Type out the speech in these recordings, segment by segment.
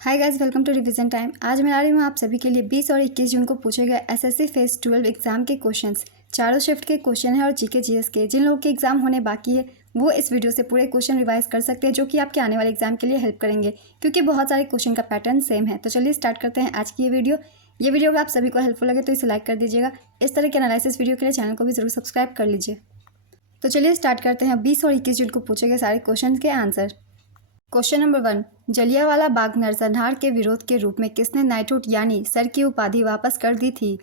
Hi guys, welcome to revision time. आज मैं ला रही हूँ आप सभी के लिए 20 और 21 जून को पूछे गए एसएससी फेज 12 एग्जाम के क्वेश्चंस। चारों शिफ्ट के क्वेश्चन हैं और जीके जीएस के। जिन लोगों के एग्जाम होने बाकी है वो इस वीडियो से पूरे क्वेश्चन रिवाइज कर सकते हैं, जो कि आपके आने वाले एग्जाम के लिए हेल्प करेंगे, क्योंकि बहुत सारे क्वेश्चन का पैटर्न सेम है। तो चलिए स्टार्ट करते हैं आज की ये वीडियो अगर आप सभी को हेल्पफुल लगे तो इसे लाइक कर दीजिएगा। इस तरह के एनालिसिस वीडियो के लिए चैनल को भी जरूर सब्सक्राइब कर लीजिए। तो चलिए स्टार्ट करते हैं 20 और 21 जून को पूछे गए सारे क्वेश्चन के answer. Question number 1, Jallianwala Bagh नरसंहार के विरोध के रूप में किसने नाइटहुड यानी सर की उपाधि वापस कर दी थी?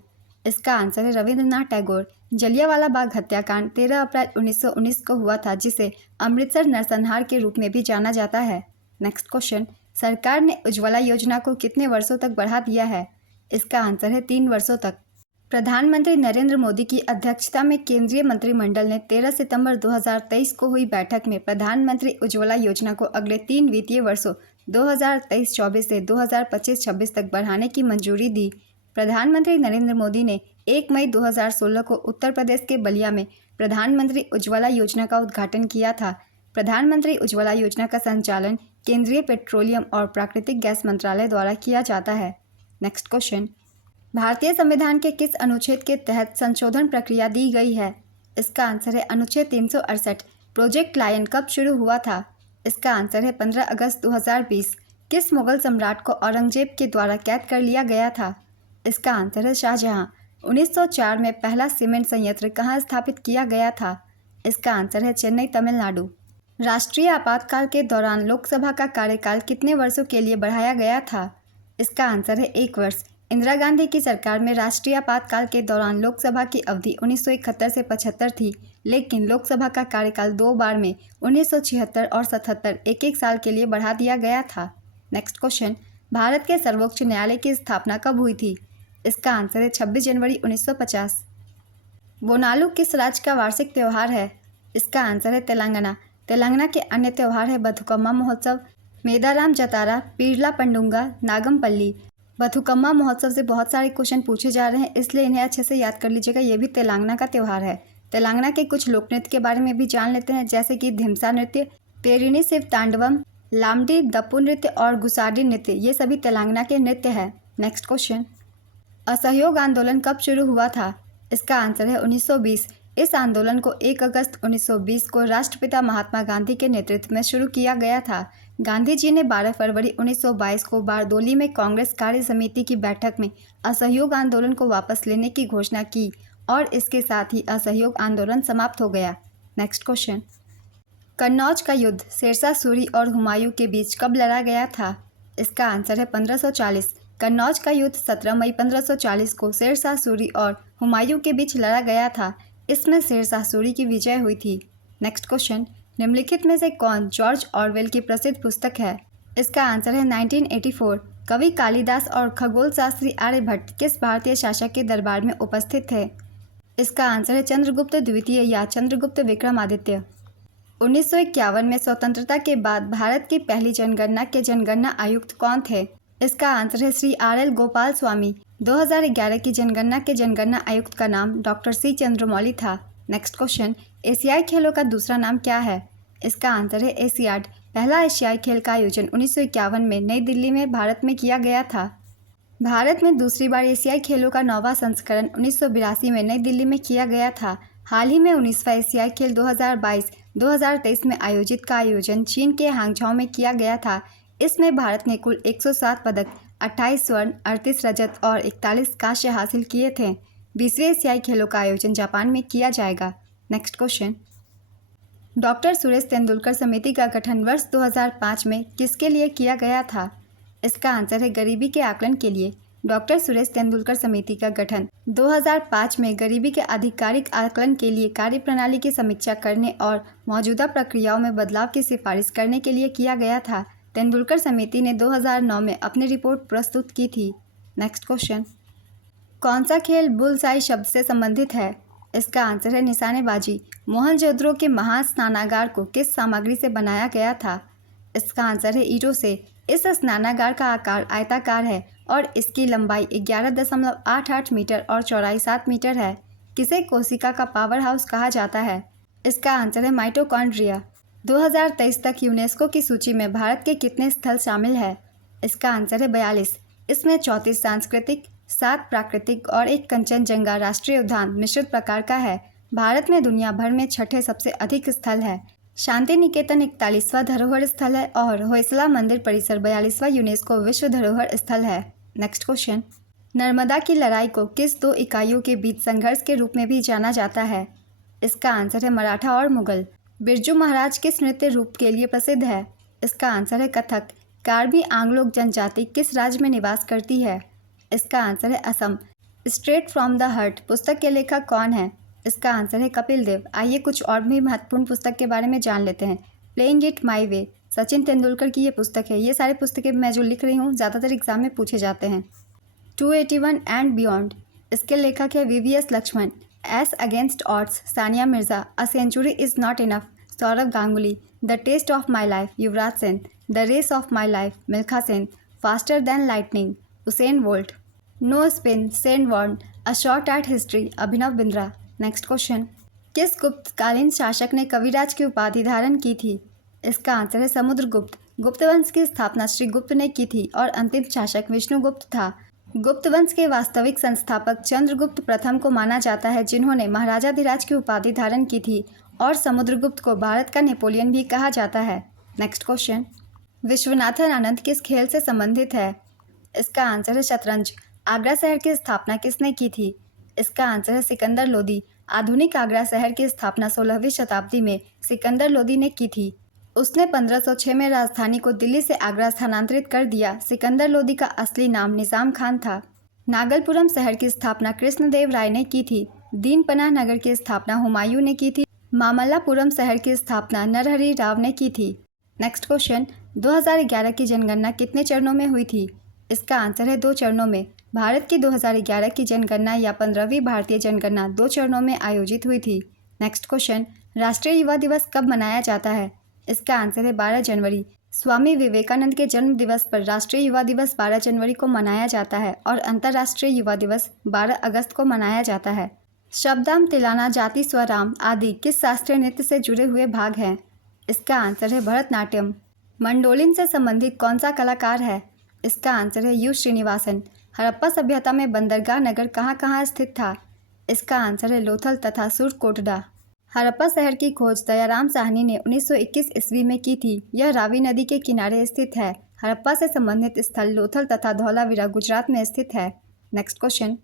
इसका आंसर है रविंद्रनाथ टैगोर। जलियांवाला बाग हत्याकांड 13 अप्रैल 1919 को हुआ था, जिसे अमृतसर नरसंहार के रूप में भी जाना जाता है। नेक्स्ट क्वेश्चन, सरकार ने उज्ज्वला योजना को कितने वर्षों तक बढ़ा दिया है? इसका आंसर है 3 वर्षों तक। प्रधानमंत्री नरेंद्र मोदी की अध्यक्षता में केंद्रीय मंत्रिमंडल ने 13 सितंबर 2023 को हुई बैठक में प्रधानमंत्री उज्ज्वला योजना को अगले 3 वित्तीय वर्षों 2023-24 से 2025-26 तक बढ़ाने की मंजूरी दी। प्रधानमंत्री नरेंद्र मोदी ने 1 मई 2016 को उत्तर प्रदेश के बलिया में प्रधानमंत्री उज्ज्वला योजना का उद्घाटन किया था। प्रधानमंत्री उज्ज्वला योजना का संचालन केंद्रीय पेट्रोलियम और प्राकृतिक गैस मंत्रालय द्वारा किया जाता है। नेक्स्ट क्वेश्चन, भारतीय संविधान के किस अनुच्छेद के तहत संशोधन प्रक्रिया दी गई है? इसका आंसर है अनुच्छेद 368। प्रोजेक्ट लायन कब शुरू हुआ था? इसका आंसर है 15 अगस्त 2020। किस मुगल सम्राट को औरंगजेब के द्वारा कैद कर लिया गया था? इसका आंसर है शाहजहां। 1904 में पहला सीमेंट संयंत्र कहाँ स्थापित किया गया था? इसका आंसर है चेन्नई, तमिलनाडु। राष्ट्रीय आपातकाल के दौरान लोकसभा का कार्यकाल कितने वर्षों के लिए बढ़ाया गया था? इसका आंसर है 1 वर्ष। इंदिरा गांधी की सरकार में राष्ट्रीय आपातकाल के दौरान लोकसभा की अवधि 1971 से 75 थी, लेकिन लोकसभा का कार्यकाल 2 बार में 1976 और 77 एक साल के लिए बढ़ा दिया गया था। नेक्स्ट क्वेश्चन, भारत के सर्वोच्च न्यायालय की स्थापना कब हुई थी? इसका आंसर है 26 जनवरी 1950। बोनालू किस राज्य का वार्षिक त्यौहार है? इसका आंसर है तेलंगाना। तेलंगाना के अन्य त्यौहार है बथुकम्मा महोत्सव, मेदाराम जतारा, पीरला पंडुंगा, नागमपल्ली। बथुकम्मा महोत्सव से बहुत सारे क्वेश्चन पूछे जा रहे हैं, इसलिए इन्हें अच्छे से याद कर लीजिएगा। ये भी तेलंगाना का त्यौहार है। तेलंगाना के कुछ लोक नृत्य के बारे में भी जान लेते हैं, जैसे कि धिमसा नृत्य, पेरिनी शिव तांडवम, लामडी दप्पू नृत्य और गुसाडी नृत्य। ये सभी तेलंगाना के नृत्य है। नेक्स्ट क्वेश्चन, असहयोग आंदोलन कब शुरू हुआ था? इसका आंसर है 1920। इस आंदोलन को 1 अगस्त 1920 को राष्ट्रपिता महात्मा गांधी के नेतृत्व में शुरू किया गया था। गांधी जी ने 12 फरवरी 1922 को बारदोली में कांग्रेस कार्य समिति की बैठक में असहयोग आंदोलन को वापस लेने की घोषणा की और इसके साथ ही असहयोग आंदोलन समाप्त हो गया। नेक्स्ट क्वेश्चन, कन्नौज का युद्ध शेरशाह सूरी और हुमायूं के बीच कब लड़ा गया था? इसका आंसर है 1540। कन्नौज का युद्ध 17 मई 1540 को शेरशाह सूरी और हुमायूं के बीच लड़ा गया था। इसमें शेरशाह सूरी की विजय हुई थी। नेक्स्ट क्वेश्चन, निम्नलिखित में से कौन जॉर्ज ऑरवेल की प्रसिद्ध पुस्तक है? इसका आंसर है 1984। कवि कालिदास और खगोल शास्त्री आर्यभट्ट किस भारतीय शासक के दरबार में उपस्थित थे? इसका आंसर है चंद्रगुप्त द्वितीय या चंद्रगुप्त विक्रमादित्य। 1951 में स्वतंत्रता के बाद भारत की पहली जनगणना के जनगणना आयुक्त कौन थे? इसका आंसर है श्री RL गोपाल स्वामी। 2011 की जनगणना के जनगणना आयुक्त का नाम डॉक्टर C चंद्रमौली था। नेक्स्ट क्वेश्चन, एशियाई खेलों का दूसरा नाम क्या है? इसका आंसर है एशियाड। पहला एशियाई खेल का आयोजन 1951 में नई दिल्ली में भारत में किया गया था। भारत में दूसरी बार एशियाई खेलों का 9वां संस्करण 1982 में नई दिल्ली में किया गया था। हाल ही में 19वां एशियाई खेल 2022-2023 में आयोजित का आयोजन चीन के हांगझाओ में किया गया था। इसमें भारत ने कुल 107 पदक, 28 स्वर्ण, 38 रजत और 41 कांस्य हासिल किए थे। 20वें एशियाई खेलों का आयोजन जापान में किया जाएगा। Next question, doctor Suresh Tendulkar समिति का गठन वर्ष 2005 में किसके लिए किया गया था? इसका आंसर है गरीबी के आकलन के लिए। डॉक्टर सुरेश तेंदुलकर समिति का गठन 2005 में गरीबी के आधिकारिक आकलन के लिए कार्यप्रणाली की समीक्षा करने और मौजूदा प्रक्रियाओं में बदलाव की सिफारिश करने के लिए किया गया था। तेंदुलकर समिति ने 2009 में अपनी रिपोर्ट प्रस्तुत की थी। नेक्स्ट क्वेश्चन, कौन सा खेल बुलसाई शब्द से संबंधित है? इसका आंसर है निशानेबाजी। मोहनजोदड़ो के महास्नानागार को किस सामग्री से बनाया गया था? इसका आंसर है ईंटों से। इस स्नानागार का आकार आयताकार है और इसकी लंबाई 11.88 मीटर और चौड़ाई 7 मीटर है। किसे कोशिका का पावर हाउस कहा जाता है? इसका आंसर है माइटोकॉन्ड्रिया। 2023 तक यूनेस्को की सूची में भारत के कितने स्थल शामिल है? इसका आंसर है 42। इसमें 34 सांस्कृतिक, 7 प्राकृतिक और 1 कंचनजंगा राष्ट्रीय उद्यान मिश्रित प्रकार का है। भारत में दुनिया भर में छठे सबसे अधिक स्थल है। शांति निकेतन 41वां धरोहर स्थल है और होयसला मंदिर परिसर 42वां यूनेस्को विश्व धरोहर स्थल है। नेक्स्ट क्वेश्चन, नर्मदा की लड़ाई को किस 2 इकाइयों के बीच संघर्ष के रूप में भी जाना जाता है? इसका आंसर है मराठा और मुगल। बिरजू महाराज किस नृत्य रूप के लिए प्रसिद्ध है? इसका आंसर है कथक। कार्बी आंग्लोक जनजाति किस राज्य में निवास करती है? इसका आंसर है Assam. Straight from the heart पुस्तक के लेखक कौन है? इसका आंसर है कपिल देव। आइए कुछ और भी महत्वपूर्ण पुस्तक के बारे में जान लेते हैं। Playing it my way, Sachin Tendulkar की ये पुस्तक है। ये सारी पुस्तकें मैं जो लिख रही हूँ ज़्यादातर एग्जाम में पूछे जाते हैं। 281 एंड बियॉन्ड, इसके लेखक है VVS Laxman. S against odds, Sania Mirza. A century is not enough, Sourav Ganguly. The test of my life, Yuvraj Singh. The race of my life, Milkha Singh. Faster than lightning, Usain Bolt. No spin, Shane Warne. A shot at history, Abhinav Bindra. Next question, किस गुप्तकालीन शासक ने कविराज की उपाधि धारण की थी? इसका आंसर है समुद्रगुप्त। गुप्त वंश की स्थापना श्री गुप्त ने की थी और अंतिम शासक विष्णुगुप्त था। गुप्त वंश के वास्तविक संस्थापक चंद्रगुप्त प्रथम को माना जाता है, जिन्होंने महाराजाधिराज की उपाधि धारण की थी, और समुद्रगुप्त को भारत का नेपोलियन भी कहा जाता है। नेक्स्ट क्वेश्चन, विश्वनाथन आनंद किस खेल से संबंधित है? इसका आंसर है शतरंज। आगरा शहर की स्थापना किसने की थी? इसका आंसर है सिकंदर लोदी। आधुनिक आगरा शहर की स्थापना 16वीं शताब्दी में सिकंदर लोदी ने की थी। उसने 1506 में राजधानी को दिल्ली से आगरा स्थानांतरित कर दिया। सिकंदर लोदी का असली नाम निजाम खान था। नागलपुरम शहर की स्थापना कृष्णदेव राय ने की थी। दीनपनाह नगर की स्थापना हुमायूं ने की थी। मामल्लापुरम शहर की स्थापना नरहरि राव ने की थी। नेक्स्ट क्वेश्चन, 2011 की जनगणना कितने चरणों में हुई थी? इसका आंसर है 2 चरणों में। भारत की 2011 की जनगणना या 15वीं भारतीय जनगणना 2 चरणों में आयोजित हुई थी। नेक्स्ट क्वेश्चन, राष्ट्रीय युवा दिवस कब मनाया जाता है? इसका आंसर है 12 जनवरी। स्वामी विवेकानंद के जन्म दिवस पर राष्ट्रीय युवा दिवस 12 जनवरी को मनाया जाता है और अंतर्राष्ट्रीय युवा दिवस 12 अगस्त को मनाया जाता है। शब्दाम, तिलाना, जाति स्वराम आदि किस शास्त्रीय नृत्य से जुड़े हुए भाग हैं? इसका आंसर है भरतनाट्यम। मंडोलिन से संबंधित कौन सा कलाकार है? इसका आंसर है यू श्रीनिवासन। हड़प्पा सभ्यता में बंदरगाह नगर कहाँ कहाँ स्थित था? इसका आंसर है लोथल तथा सुरकोटडा। हड़प्पा शहर की खोज दयाराम साहनी ने 1921 ईस्वी में की थी। यह रावी नदी के किनारे स्थित है। हड़प्पा से संबंधित स्थल लोथल तथा धौलावीरा गुजरात में स्थित है। नेक्स्ट क्वेश्चन,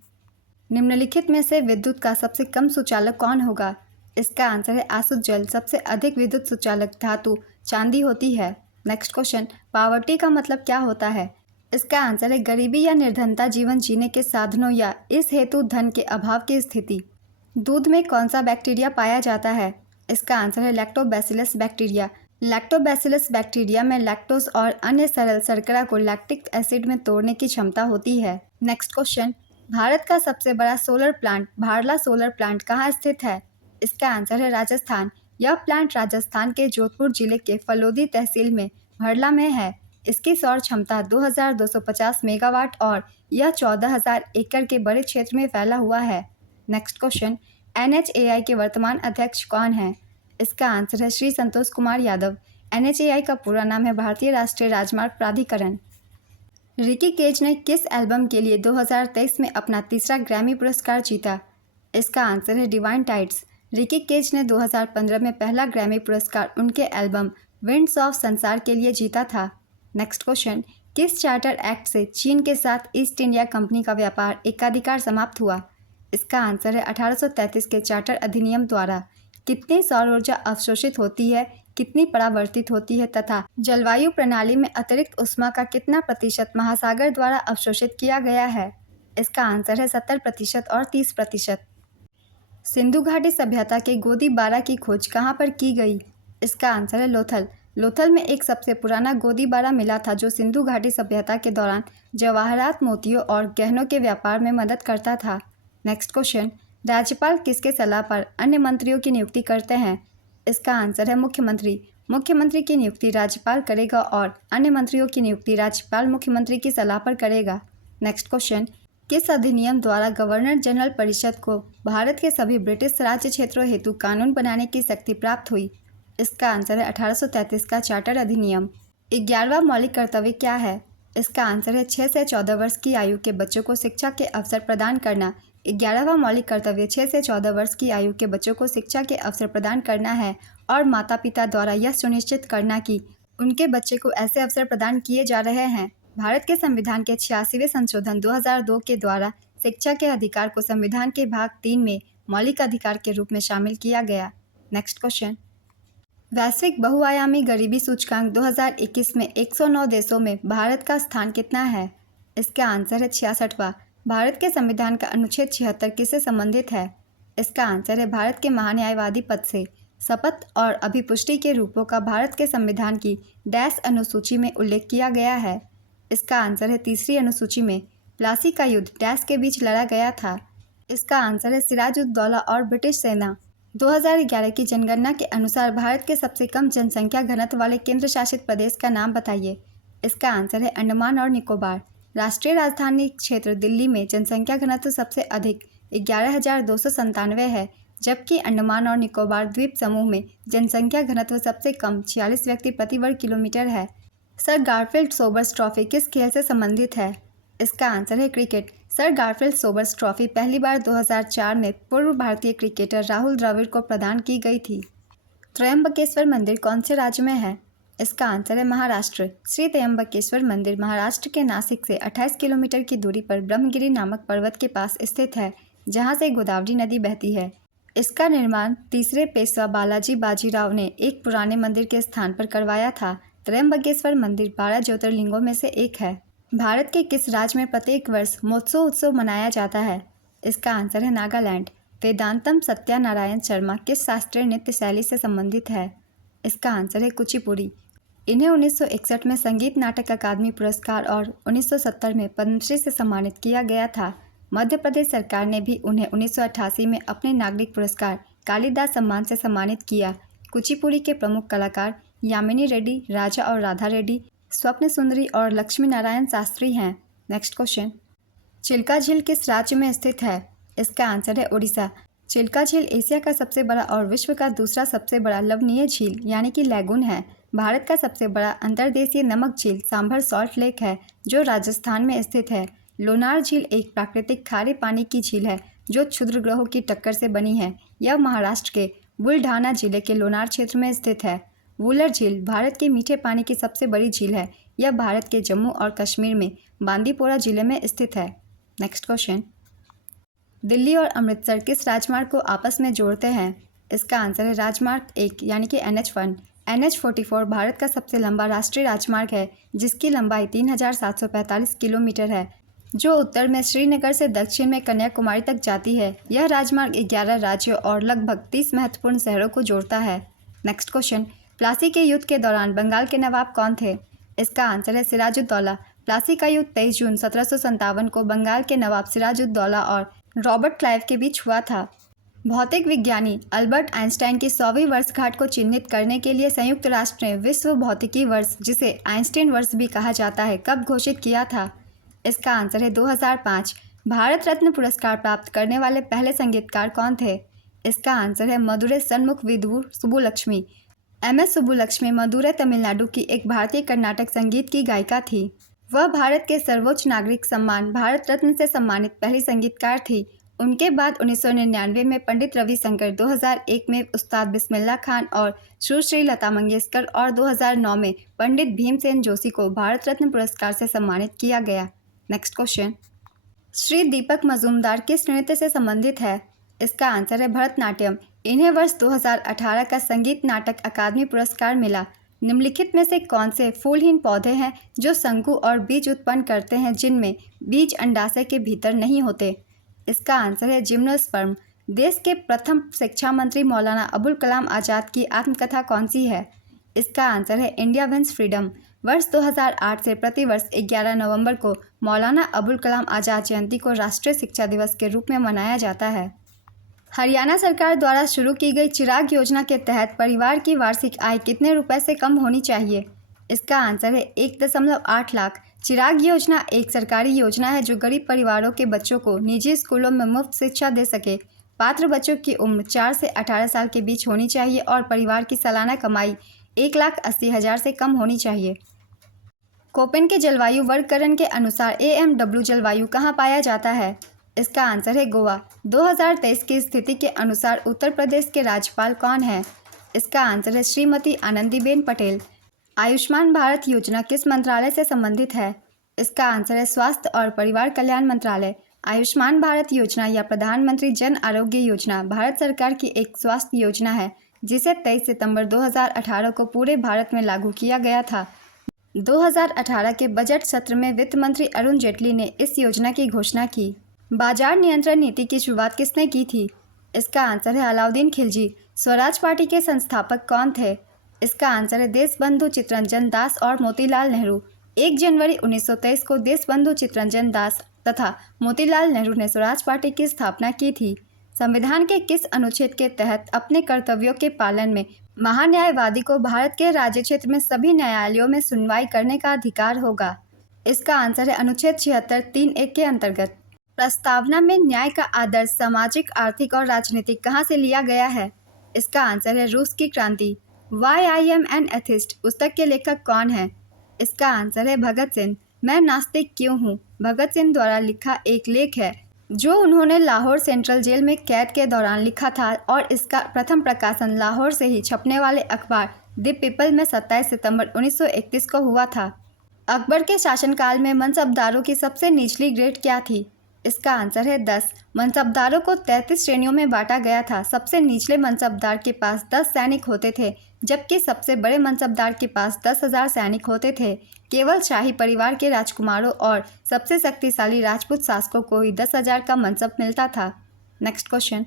निम्नलिखित में से विद्युत का सबसे कम सुचालक कौन होगा? इसका आंसर है आसुत जल। सबसे अधिक विद्युत सुचालक धातु चांदी होती है। नेक्स्ट क्वेश्चन, पावर्टी का मतलब क्या होता है? इसका आंसर है गरीबी या निर्धनता, जीवन जीने के साधनों या इस हेतु धन के अभाव की स्थिति। दूध में कौन सा बैक्टीरिया पाया जाता है? इसका आंसर है लैक्टोबैसिलस बैक्टीरिया। लैक्टोबैसिलस बैक्टीरिया में लैक्टोज और अन्य सरल शर्करा को लैक्टिक एसिड में तोड़ने की क्षमता होती है। नेक्स्ट क्वेश्चन, भारत का सबसे बड़ा सोलर प्लांट भाड़ला सोलर प्लांट कहाँ स्थित है? इसका आंसर है राजस्थान। यह प्लांट राजस्थान के जोधपुर जिले के फलोदी तहसील में भड़ला में है। इसकी सौर क्षमता 2250 मेगावाट और यह 14,000 एकड़ के बड़े क्षेत्र में फैला हुआ है। नेक्स्ट क्वेश्चन, NHAI के वर्तमान अध्यक्ष कौन हैं? इसका आंसर है श्री संतोष कुमार यादव। NHAI का पूरा नाम है भारतीय राष्ट्रीय राजमार्ग प्राधिकरण। रिकी केज ने किस एल्बम के लिए 2023 में अपना तीसरा ग्रैमी पुरस्कार जीता? इसका आंसर है डिवाइन टाइड्स। रिकी केज ने 2015 में पहला ग्रैमी पुरस्कार उनके एल्बम विंड्स ऑफ संसार के लिए जीता था। नेक्स्ट क्वेश्चन, किस चार्टर एक्ट से चीन के साथ ईस्ट इंडिया कंपनी का व्यापार एकाधिकार समाप्त हुआ? इसका आंसर है 1833 के चार्टर अधिनियम द्वारा। कितनी सौर ऊर्जा अवशोषित होती है, कितनी परावर्तित होती है तथा जलवायु प्रणाली में अतिरिक्त ऊष्मा का कितना प्रतिशत महासागर द्वारा अवशोषित किया गया है? इसका आंसर है 70% और 30%। सिंधु घाटी सभ्यता के गोदी बारा की खोज कहाँ पर की गई? इसका आंसर है लोथल। लोथल में एक सबसे पुराना गोदी बारा मिला था जो सिंधु घाटी सभ्यता के दौरान जवाहरात, मोतियों और गहनों के व्यापार में मदद करता था। नेक्स्ट क्वेश्चन, राज्यपाल किसके सलाह पर अन्य मंत्रियों की नियुक्ति करते हैं? इसका आंसर है मुख्यमंत्री। मुख्यमंत्री की नियुक्ति राज्यपाल करेगा और अन्य मंत्रियों की नियुक्ति राज्यपाल मुख्यमंत्री की सलाह पर करेगा। नेक्स्ट क्वेश्चन, किस अधिनियम द्वारा गवर्नर जनरल परिषद को भारत के सभी ब्रिटिश राज्य क्षेत्रों हेतु कानून बनाने की शक्ति प्राप्त हुई? इसका आंसर है 1833 का चार्टर अधिनियम। 11वां मौलिक कर्तव्य क्या है? इसका आंसर है 6 से 14 वर्ष की आयु के बच्चों को शिक्षा के अवसर प्रदान करना। 11वां मौलिक कर्तव्य 6 से 14 वर्ष की आयु के बच्चों को शिक्षा के अवसर प्रदान करना है और माता पिता द्वारा यह सुनिश्चित करना कि उनके बच्चे को ऐसे अवसर प्रदान किए जा रहे हैं। भारत के संविधान के 86वें संशोधन 2002 के द्वारा शिक्षा के अधिकार को संविधान के भाग 3 में मौलिक अधिकार के रूप में शामिल किया गया। नेक्स्ट क्वेश्चन, वैश्विक बहुआयामी गरीबी सूचकांक 2021 में 109 देशों में भारत का स्थान कितना है? इसका आंसर है 66वां। भारत के संविधान का अनुच्छेद 76 किससे संबंधित है? इसका आंसर है भारत के महान्यायवादी पद से शपथ और अभिपुष्टि के रूपों का भारत के संविधान की डैश अनुसूची में उल्लेख किया गया है। इसका आंसर है तीसरी अनुसूची में प्लासी का युद्ध डैश के बीच लड़ा गया था। इसका आंसर है सिराजुद्दौला और ब्रिटिश सेना। 2011 की जनगणना के अनुसार भारत के सबसे कम जनसंख्या घनत्व वाले केंद्र शासित प्रदेश का नाम बताइए। इसका आंसर है अंडमान और निकोबार। राष्ट्रीय राजधानी क्षेत्र दिल्ली में जनसंख्या घनत्व सबसे अधिक 11,297 है, जबकि अंडमान और निकोबार द्वीप समूह में जनसंख्या घनत्व सबसे कम 46 व्यक्ति प्रति वर्ग किलोमीटर है। सर गारफील्ड सोबर्स ट्रॉफी किस खेल से संबंधित है? इसका आंसर है cricket. Sir Garfield Sobers trophy पहली बार 2004 में पूर्व भारतीय क्रिकेटर राहुल द्रविड़ को प्रदान की गई थी। त्र्यंबकेश्वर मंदिर कौन से राज्य में है? इसका आंसर है महाराष्ट्र। श्री त्र्यंबकेश्वर मंदिर महाराष्ट्र के नासिक से 28 किलोमीटर की दूरी पर ब्रह्मगिरी नामक पर्वत के पास स्थित है, जहां से गोदावरी नदी बहती है। इसका निर्माण तीसरे पेशवा बालाजी बाजीराव ने एक पुराने मंदिर के स्थान पर करवाया था। त्र्यंबकेश्वर मंदिर 12 ज्योतिर्लिंगों में से एक है। भारत के किस राज्य में प्रत्येक वर्ष महोत्सव उत्सव मनाया जाता है? इसका आंसर है नागालैंड। वेदांतम सत्यानारायण शर्मा किस शास्त्रीय नृत्य शैली से संबंधित है? इसका आंसर है कुचिपुड़ी। इन्हें 1961 में संगीत नाटक अकादमी पुरस्कार और 1970 में पद्मश्री से सम्मानित किया गया था। मध्य प्रदेश सरकार ने भी उन्हें 1988 में अपने नागरिक पुरस्कार कालिदास सम्मान से सम्मानित किया। कुचिपुड़ी के प्रमुख कलाकार यामिनी रेड्डी, राजा और राधा रेड्डी, स्वप्न सुंदरी और लक्ष्मी नारायण शास्त्री हैं। नेक्स्ट क्वेश्चन, चिल्का झील किस राज्य में स्थित है? इसका आंसर है उड़ीसा। चिल्का झील एशिया का सबसे बड़ा और विश्व का दूसरा सबसे बड़ा लवणीय झील यानी कि लैगून है। भारत का सबसे बड़ा अंतर्देशीय नमक झील सांभर सॉल्ट लेक है, जो राजस्थान में स्थित है। लोनार झील एक प्राकृतिक खारे पानी की झील है जो क्षुद्रग्रहों की टक्कर से बनी है। यह महाराष्ट्र के बुलढाना जिले के लोनार क्षेत्र में स्थित है। वुलर झील भारत के मीठे पानी की सबसे बड़ी झील है। यह भारत के जम्मू और कश्मीर में बांदीपोरा जिले में स्थित है। नेक्स्ट क्वेश्चन, दिल्ली और अमृतसर किस राजमार्ग को आपस में जोड़ते हैं? इसका आंसर है राजमार्ग 1 यानी कि NH1। NH44 भारत का सबसे लंबा राष्ट्रीय राजमार्ग है, जिसकी लंबाई 3,745 किलोमीटर है, जो उत्तर में श्रीनगर से दक्षिण में कन्याकुमारी तक जाती है। यह राजमार्ग 11 राज्यों और लगभग 30 महत्वपूर्ण शहरों को जोड़ता है। नेक्स्ट क्वेश्चन, प्लासी के युद्ध के दौरान बंगाल के नवाब कौन थे? इसका आंसर है सिराजुद्दौला। प्लासी का युद्ध 23 जून 1757 को बंगाल के नवाब सिराजुद्दौला और रॉबर्ट क्लाइव के बीच हुआ था। भौतिक विज्ञानी अल्बर्ट आइंस्टाइन की 100वीं वर्षगांठ को चिन्हित करने के लिए संयुक्त राष्ट्र ने विश्व भौतिकी वर्ष, जिसे आइंस्टीन वर्ष भी कहा जाता है, कब घोषित किया था? इसका आंसर है 2005। भारत रत्न पुरस्कार प्राप्त करने वाले पहले संगीतकार कौन थे? इसका आंसर है मदुरै सन्मुख विदुर सुब्बुलक्ष्मी। MS सुब्बुलक्ष्मी मदुरै तमिलनाडु की एक भारतीय कर्नाटक संगीत की गायिका थी। वह भारत के सर्वोच्च नागरिक सम्मान भारत रत्न से सम्मानित पहली संगीतकार थी। उनके बाद 1999 में पंडित रविशंकर, 2001 में उस्ताद बिस्मिल्लाह खान और सुश्री लता मंगेशकर और 2009 में पंडित भीमसेन जोशी को भारत रत्न पुरस्कार से सम्मानित किया गया। नेक्स्ट क्वेश्चन, श्री दीपक मजूमदार किस नृत्य से संबंधित है? इसका आंसर है भरतनाट्यम। इन्हें वर्ष 2018 का संगीत नाटक अकादमी पुरस्कार मिला। निम्नलिखित में से कौन से फूलहीन पौधे हैं जो शंकु और बीज उत्पन्न करते हैं जिनमें बीज अंडाशय के भीतर नहीं होते? इसका आंसर है जिम्नोस्पर्म। देश के प्रथम शिक्षा मंत्री मौलाना अबुल कलाम आज़ाद की आत्मकथा कौन सी है? इसका आंसर है इंडिया विंस फ्रीडम। वर्ष 2008 से प्रतिवर्ष 11 नवंबर को मौलाना अबुल कलाम आज़ाद जयंती को राष्ट्रीय शिक्षा दिवस के रूप में मनाया जाता है। हरियाणा सरकार द्वारा शुरू की गई चिराग योजना के तहत परिवार की वार्षिक आय कितने रुपए से कम होनी चाहिए? इसका आंसर है 1.8 लाख। चिराग योजना एक सरकारी योजना है जो गरीब परिवारों के बच्चों को निजी स्कूलों में मुफ्त शिक्षा दे सके। पात्र बच्चों की उम्र 4 से 18 साल के बीच होनी चाहिए और परिवार की सालाना कमाई 1,80,000 से कम होनी चाहिए। कोपेन के जलवायु वर्गीकरण के अनुसार AMW जलवायु कहाँ पाया जाता है? इसका आंसर है गोवा। 2023 की स्थिति के अनुसार उत्तर प्रदेश के राज्यपाल कौन है? इसका आंसर है श्रीमती आनंदीबेन पटेल। आयुष्मान भारत योजना किस मंत्रालय से संबंधित है? इसका आंसर है स्वास्थ्य और परिवार कल्याण मंत्रालय। आयुष्मान भारत योजना या प्रधानमंत्री जन आरोग्य योजना भारत सरकार की एक स्वास्थ्य योजना है जिसे 23 सितंबर 2018 को पूरे भारत में लागू किया गया था। 2018 के बजट सत्र में वित्त मंत्री अरुण जेटली ने इस योजना की घोषणा की। बाजार नियंत्रण नीति की शुरुआत किसने की थी? इसका आंसर है अलाउद्दीन खिलजी। स्वराज पार्टी के संस्थापक कौन थे? इसका आंसर है देशबंधु चित्तरंजन दास और मोतीलाल नेहरू। 1 जनवरी 1923 को देशबंधु चित्तरंजन दास तथा मोतीलाल नेहरू ने स्वराज पार्टी की स्थापना की थी। संविधान के किस अनुच्छेद के तहत अपने कर्तव्यों के पालन में महान्यायवादी को भारत के राज्य क्षेत्र में सभी न्यायालयों में सुनवाई करने का अधिकार होगा? इसका आंसर है अनुच्छेद 76(3)(1) के अंतर्गत। प्रस्तावना में न्याय का आदर्श सामाजिक, आर्थिक और राजनीतिक कहाँ से लिया गया है? इसका आंसर है रूस की क्रांति। Why I am an atheist पुस्तक के लेखक कौन है? इसका आंसर है भगत सिंह। मैं नास्तिक क्यों हूँ भगत सिंह द्वारा लिखा एक लेख है जो उन्होंने लाहौर सेंट्रल जेल में कैद के दौरान लिखा था और इसका प्रथम प्रकाशन लाहौर से ही छपने वाले अखबार द पीपल में 27 सितंबर 1931 को हुआ था। अकबर के शासनकाल में मनसबदारों की सबसे निचली ग्रेड क्या थी? इसका आंसर है 10। मनसबदारों को 33 श्रेणियों में बांटा गया था। सबसे निचले मनसबदार के पास 10 सैनिक होते थे जबकि सबसे बड़े मनसबदार के पास 10,000 सैनिक होते थे। केवल शाही परिवार के राजकुमारों और सबसे शक्तिशाली राजपूत शासकों को ही 10,000 का मनसब मिलता था। नेक्स्ट क्वेश्चन,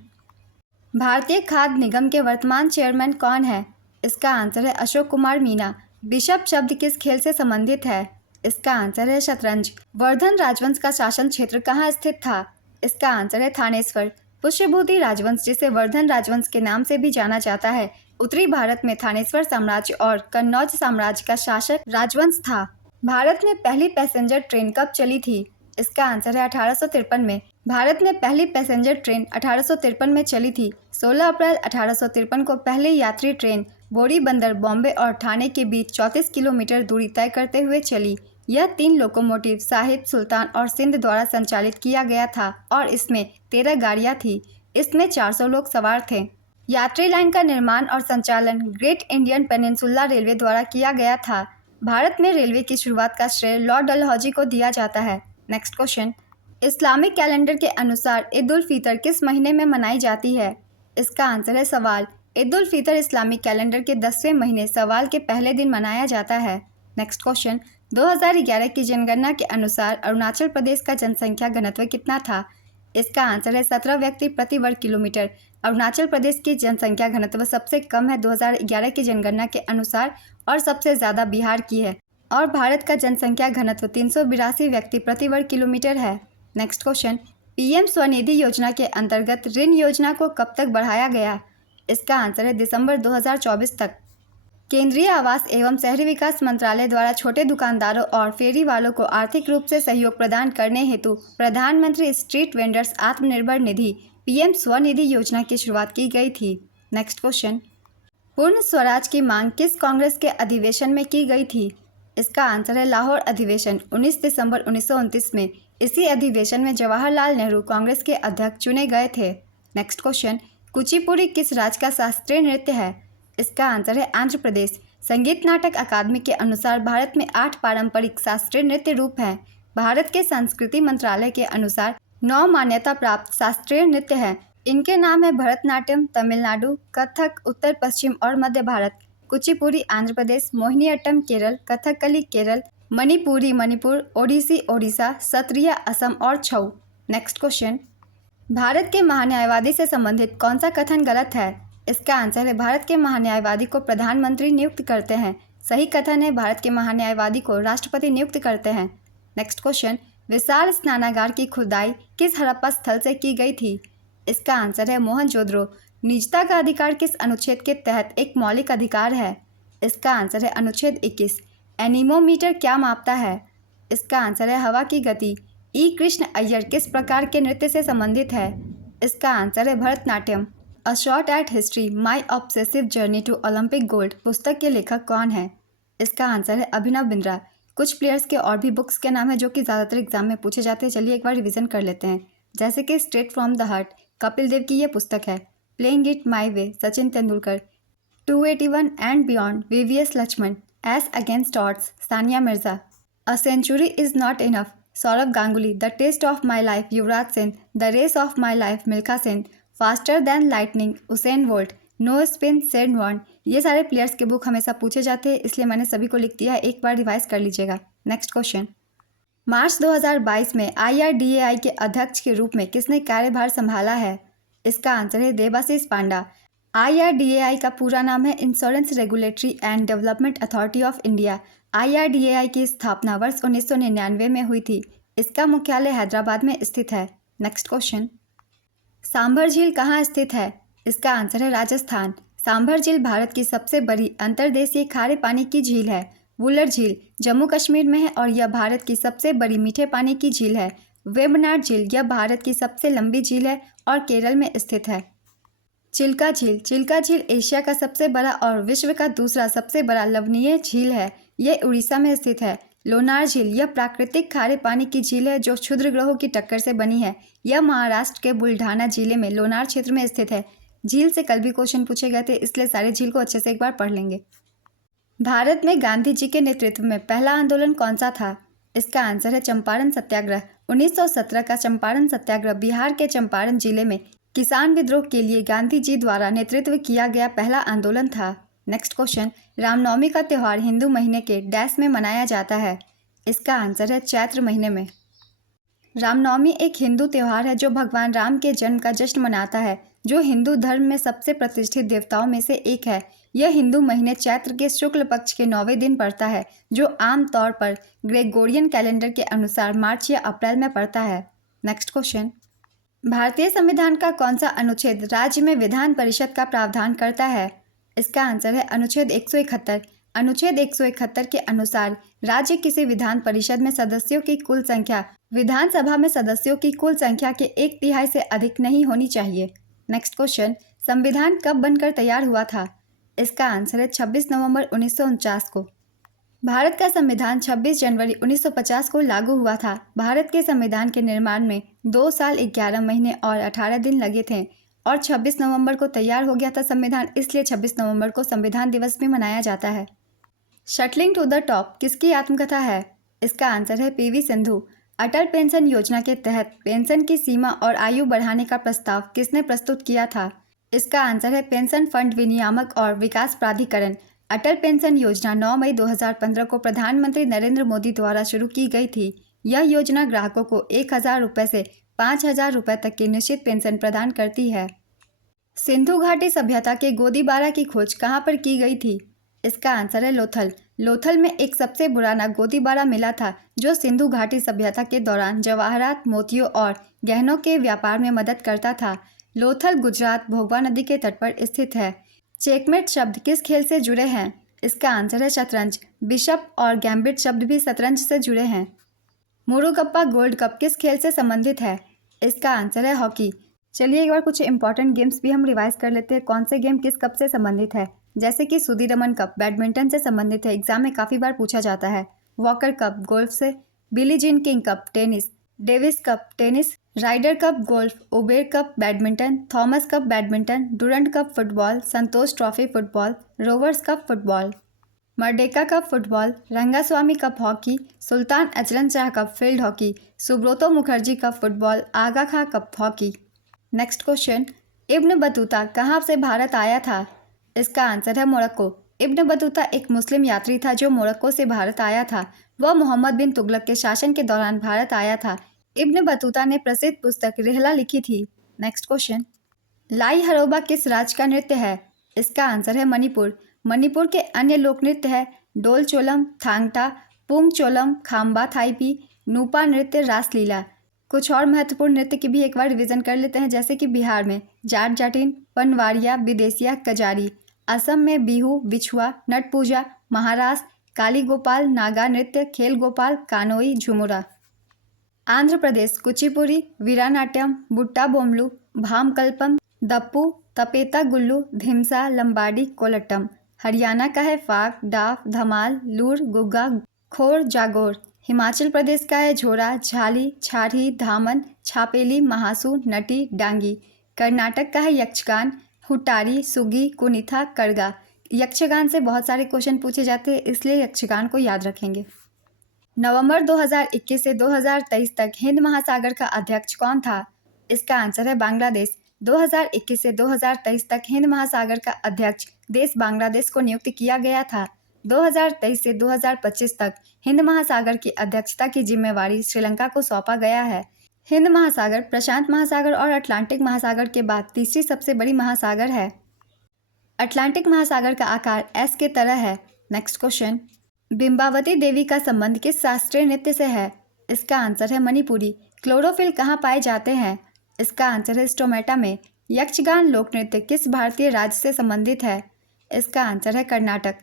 भारतीय खाद्य निगम के वर्तमान चेयरमैन कौन है? इसका आंसर है अशोक कुमार मीना। बिशप शब्द किस खेल से संबंधित है? इसका आंसर है शतरंज। वर्धन राजवंश का शासन क्षेत्र कहाँ स्थित था? इसका आंसर है थानेश्वर। पुष्यभूति राजवंश, जिसे वर्धन राजवंश के नाम से भी जाना जाता है, उत्तरी भारत में थानेश्वर साम्राज्य और कन्नौज साम्राज्य का शासक राजवंश था। भारत में पहली पैसेंजर ट्रेन कब चली थी? इसका आंसर है 1853 में। भारत में पहली पैसेंजर ट्रेन 1853 में चली थी। 16 अप्रैल 1853 को पहली यात्री ट्रेन बोरी बंदर, बॉम्बे और ठाणे के बीच 34 किलोमीटर दूरी तय करते हुए चली। यह 3 लोकोमोटिव साहिब, सुल्तान और सिंध द्वारा संचालित किया गया था और इसमें 13 गाड़ियां थी। इसमें 400 लोग सवार थे। यात्री लाइन का निर्माण और संचालन ग्रेट इंडियन पेनिनसुला रेलवे द्वारा किया गया था। भारत में रेलवे की शुरुआत का श्रेय लॉर्ड डलहौजी को दिया जाता है। नेक्स्ट क्वेश्चन, इस्लामिक कैलेंडर के अनुसार ईद उल फितर किस महीने में मनाई जाती है? इसका आंसर है सवाल। ईद उल फितर इस्लामिक कैलेंडर के 10वें महीने सवाल के पहले दिन मनाया जाता है। नेक्स्ट क्वेश्चन, 2011 की जनगणना के अनुसार अरुणाचल प्रदेश का जनसंख्या घनत्व कितना था? इसका आंसर है 17 व्यक्ति प्रति वर्ग किलोमीटर। अरुणाचल प्रदेश की जनसंख्या घनत्व सबसे कम है 2011 की जनगणना के अनुसार और सबसे ज़्यादा बिहार की है। और भारत का जनसंख्या घनत्व 382 व्यक्ति प्रति वर्ग किलोमीटर है। नेक्स्ट क्वेश्चन, पीएम स्वनिधि योजना के अंतर्गत ऋण योजना को कब तक बढ़ाया गया? इसका आंसर है दिसंबर 2024 तक। केंद्रीय आवास एवं शहरी विकास मंत्रालय द्वारा छोटे दुकानदारों और फेरी वालों को आर्थिक रूप से सहयोग प्रदान करने हेतु प्रधानमंत्री street vendors Atmanirbhar Nidhi PM Svanidhi योजना की शुरुआत की गई थी। नेक्स्ट क्वेश्चन, पूर्ण स्वराज की मांग किस कांग्रेस के अधिवेशन में की गई थी? इसका आंसर है लाहौर अधिवेशन 19 दिसंबर 1929 में। इसी अधिवेशन में जवाहरलाल नेहरू कांग्रेस के अध्यक्ष चुने गए थे। नेक्स्ट क्वेश्चन, कुचिपुड़ी किस राज्य का शास्त्रीय नृत्य है? इसका आंसर है आंध्र प्रदेश। संगीत नाटक अकादमी के अनुसार भारत में 8 पारंपरिक शास्त्रीय नृत्य रूप हैं। भारत के संस्कृति मंत्रालय के अनुसार 9 मान्यता प्राप्त शास्त्रीय नृत्य हैं। इनके नाम है भरतनाट्यम तमिलनाडु, कथक उत्तर पश्चिम और मध्य भारत, कुचिपुड़ी आंध्र प्रदेश, मोहिनीअट्टम केरल, कथकली केरल, मणिपुरी मणिपुर, ओडिसी ओडिशा, सत्रिया असम और छऊ। नेक्स्ट क्वेश्चन, भारत के महान्यायवादी से संबंधित कौन सा कथन गलत है? इसका आंसर है भारत के महान्यायवादी को प्रधानमंत्री नियुक्त करते हैं। सही कथन है भारत के महान्यायवादी को राष्ट्रपति नियुक्त करते हैं। नेक्स्ट क्वेश्चन, विशाल स्नानागार की खुदाई किस हड़प्पा स्थल से की गई थी? इसका आंसर है मोहनजोदड़ो। निजता का अधिकार किस अनुच्छेद के तहत एक मौलिक अधिकार है? इसका आंसर है अनुच्छेद 21। एनीमोमीटर क्या मापता है? इसका आंसर है हवा की गति। ई कृष्ण अय्यर किस प्रकार के नृत्य से संबंधित है? इसका आंसर है Bharatanatyam. A shot at history my obsessive journey to Olympic gold पुस्तक के लेखक कौन है? इसका आंसर है अभिनव बिंद्रा। कुछ प्लेयर्स के और भी बुक्स के नाम है जो कि ज़्यादातर एग्जाम में पूछे जाते हैं। चलिए एक बार रिवीजन कर लेते हैं। जैसे कि straight from the heart Kapil Dev की ये पुस्तक है। Playing it my way Sachin Tendulkar. 281 and beyond VVS Laxman. S against odds Sania Mirza. A century is not enough Sourav Ganguly. The test of my life Yuvraj Singh. The race of my life Milkha Singh. Faster than lightning Usain Bolt. No spin Shane वॉन्ड। ये सारे players के book हमेशा पूछे जाते हैं, इसलिए मैंने सभी को लिख दिया है। एक बार रिवाइज कर लीजिएगा। नेक्स्ट क्वेश्चन, मार्च 2022 में IRDAI के अध्यक्ष के रूप में किसने कार्यभार संभाला है? इसका आंसर है देबाशीष पांडा। IRDAI का पूरा नाम है insurance regulatory and development authority of India. IRDAI की स्थापना वर्ष 1999 में हुई थी। इसका मुख्यालय हैदराबाद में स्थित है। नेक्स्ट क्वेश्चन, सांभर झील कहाँ स्थित है? इसका आंसर है राजस्थान। सांभर झील भारत की सबसे बड़ी अंतर्देशीय खारे पानी की झील है। वुलर झील जम्मू कश्मीर में है और यह भारत की सबसे बड़ी मीठे पानी की झील है। वेम्बनाड झील यह भारत की सबसे लंबी झील है और केरल में स्थित है। चिल्का झील, चिल्का झील एशिया का सबसे बड़ा और विश्व का दूसरा सबसे बड़ा लवणीय झील है। यह उड़ीसा में स्थित है। लोनार झील यह प्राकृतिक खारे पानी की झील है जो क्षुद्र ग्रहों की टक्कर से बनी है। यह महाराष्ट्र के बुल्ढाना जिले में लोनार क्षेत्र में स्थित है। झील से कल भी क्वेश्चन पूछे गए थे, इसलिए सारे झील को अच्छे से एक बार पढ़ लेंगे। भारत में गांधी जी के नेतृत्व में पहला आंदोलन कौन सा था? इसका आंसर है चंपारण सत्याग्रह। 1917 का चंपारण सत्याग्रह बिहार के चंपारण जिले में किसान विद्रोह के लिए गांधी जी द्वारा नेतृत्व किया गया पहला आंदोलन था। नेक्स्ट क्वेश्चन, रामनवमी का त्यौहार हिंदू महीने के डैश में मनाया जाता है? इसका आंसर है चैत्र महीने में। रामनवमी एक हिंदू त्यौहार है जो भगवान राम के जन्म का जश्न मनाता है, जो हिंदू धर्म में सबसे प्रतिष्ठित देवताओं में से एक है। यह हिंदू महीने चैत्र के शुक्ल पक्ष के 9वें दिन पड़ता है, जो आमतौर पर ग्रेगोरियन कैलेंडर के अनुसार मार्च या अप्रैल में पड़ता है। नेक्स्ट क्वेश्चन, भारतीय संविधान का कौन सा अनुच्छेद राज्य में विधान परिषद का प्रावधान करता है? इसका आंसर है अनुच्छेद 171। अनुच्छेद 171 के अनुसार राज्य किसी विधान परिषद में सदस्यों की कुल संख्या विधानसभा में सदस्यों की कुल संख्या के 1/3 से अधिक नहीं होनी चाहिए। नेक्स्ट क्वेश्चन, संविधान कब बनकर तैयार हुआ था? इसका आंसर है 26 नवंबर 1949 को। भारत का संविधान 26 जनवरी 1950 को लागू हुआ था। भारत के संविधान के निर्माण में 2 साल 11 महीने और 18 दिन लगे थे और 26 नवंबर को तैयार हो गया था संविधान, इसलिए 26 नवंबर को संविधान दिवस भी मनाया जाता है। शटलिंग टू द टॉप किसकी आत्मकथा है? इसका आंसर है PV सिंधु। अटल पेंशन योजना के तहत पेंशन की सीमा और आयु बढ़ाने का प्रस्ताव किसने प्रस्तुत किया था? इसका आंसर है पेंशन फंड विनियामक और विकास प्राधिकरण। अटल पेंशन योजना 9 मई 2015 को प्रधानमंत्री नरेंद्र मोदी द्वारा शुरू की गई थी। यह योजना ग्राहकों को 1000 रुपये से 5000 रुपये तक की निश्चित पेंशन प्रदान करती है। सिंधु घाटी सभ्यता के गोदीबारा की खोज कहाँ पर की गई थी? इसका आंसर है लोथल। लोथल में एक सबसे पुराना गोदीबारा मिला था जो सिंधु घाटी सभ्यता के दौरान जवाहरात, मोतियों और गहनों के व्यापार में मदद करता था। लोथल गुजरात भोगवा नदी के तट पर स्थित है। चेकमेट शब्द किस खेल से जुड़े हैं? इसका आंसर है शतरंज। बिशप और गैम्बिट शब्द भी शतरंज से जुड़े हैं। मुरुगप्पा गोल्ड कप किस खेल से संबंधित है? इसका आंसर है हॉकी। चलिए एक बार कुछ इंपॉर्टेंट गेम्स भी हम रिवाइज कर लेते हैं, कौन से गेम किस कप से संबंधित है। जैसे कि सुदीरमन कप बैडमिंटन से संबंधित है, एग्जाम में काफ़ी बार पूछा जाता है। वॉकर कप गोल्फ से। Billie Jean King cup tennis. Davis cup tennis. Ryder cup golf. Uber cup badminton. Thomas cup badminton. Durand cup football. Santosh trophy football. Rovers cup football. Merdeka cup football. Rangaswamy cup hockey. Sultan Azlan Shah cup field hockey. Subroto Mukherjee cup football. Aga Khan cup hockey. Next question, Ibn Battuta कहाँ से भारत आया था? इसका answer है Morocco. Ibn Battuta एक मुस्लिम यात्री था जो मोरक्को से भारत आया था। वह मोहम्मद बिन तुगलक के शासन के दौरान भारत आया था। इब्न बतूता ने प्रसिद्ध पुस्तक रिहला लिखी थी। नेक्स्ट क्वेश्चन, लाई हरोबा किस राज्य का नृत्य है? इसका आंसर है मणिपुर। मणिपुर के अन्य लोक नृत्य है डोल चोलम, थांगटा, पुंग चोलम, खाम्बा थाईपी, नूपा नृत्य, रासलीला। कुछ और महत्वपूर्ण नृत्य की भी एक बार रिवीजन कर लेते हैं, जैसे कि बिहार में जाट जाटिन, पनवाड़िया, विदेशिया, कजारी। असम में बिहू, बिछुआ, नट पूजा, महाराष्ट्र काली गोपाल, नागा नृत्य, खेल गोपाल, कानोई, झुमुरा। आंध्र प्रदेश कुचिपुड़ी, वीरानाट्यम, बुट्टा बोमलू, भामकल्पम, दप्पू, तपेता गुल्लू, धिमसा, लंबाडी, कोलट्टम। हरियाणा का है फाग, डाफ, धमाल, लूर, गुग्गा, खोर जागोर। हिमाचल प्रदेश का है झोरा, झाली, छारही, धामन, छापेली, महासू, नटी, डांगी। कर्नाटक का है यक्षगान, हुट्टारी, सुगी, कुनिथा, करगा। यक्षगान से बहुत सारे क्वेश्चन पूछे जाते हैं, इसलिए यक्षगान को याद रखेंगे। नवंबर 2021 से 2023 तक हिंद महासागर का अध्यक्ष कौन था? इसका आंसर है बांग्लादेश। 2021 से 2023 तक हिंद महासागर का अध्यक्ष देश बांग्लादेश को नियुक्त किया गया था। 2023 से 2025 तक हिंद महासागर की अध्यक्षता की जिम्मेवारी श्रीलंका को सौंपा गया है। हिंद महासागर प्रशांत महासागर और अटलांटिक महासागर के बाद तीसरी सबसे बड़ी महासागर है। अटलांटिक महासागर का आकार एस के तरह है। नेक्स्ट क्वेश्चन, बिंबावती देवी का संबंध किस शास्त्रीय नृत्य से है? इसका आंसर है मणिपुरी। क्लोरोफिल कहाँ पाए जाते हैं? इसका आंसर है स्टोमेटा में। यक्षगान लोक नृत्य किस भारतीय राज्य से संबंधित है? इसका आंसर है कर्नाटक।